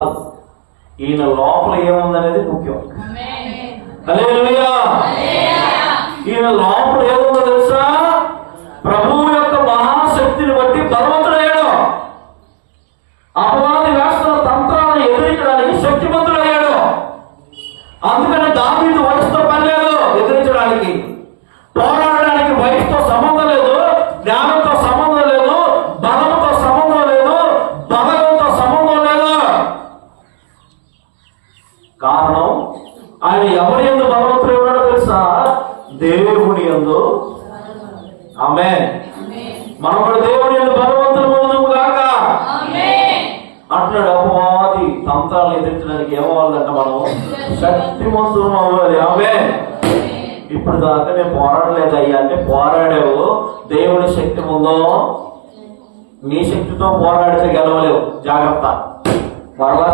ఈయన లోపల ఏముందనేది ముఖ్యం. హల్లెలూయా. ఈయన లోపల ఏముందో తెలుసా? ప్రభువు యొక్క మహాశక్తిని బట్టి బలవంతుడయ్యాడు. అపవాది వేస్తున్న తంత్రాలను ఎదిరించడానికి శక్తిమంతుడయ్యాడు. అందుకని దావీదు వయసుతో పని లేదు, ఎదిరించడానికి పోరాడడానికి వయసుతో సంబంధం లేదు, జ్ఞానంతో సంబంధం లేదు, బలంతో సంబంధం లేదు, బలంతో సంబంధం లేదు. కారణం ఆయన ఎవరి యందు బలవంతుడు ఉన్నాడో తెలుసా? దేవుని యందు. ఆమేన్. మనం కూడా దేవుని యందు బలవంతులమవుదుము గాక అంటున్నాడు. అపవాది తంత్రాలను ఎదిరించడానికి ఏమవ్వాలంట? మనం శక్తిమంతులం అవ్వాలి. ఆమేన్. ఇప్పుడు దాకా నేను పోరాడలేదయ్యా అంటే పోరాడావు. దేవుని శక్తి ఉందో, నీ శక్తితో పోరాడితే గెలవలేవు. జాగ్రత్త. మరలా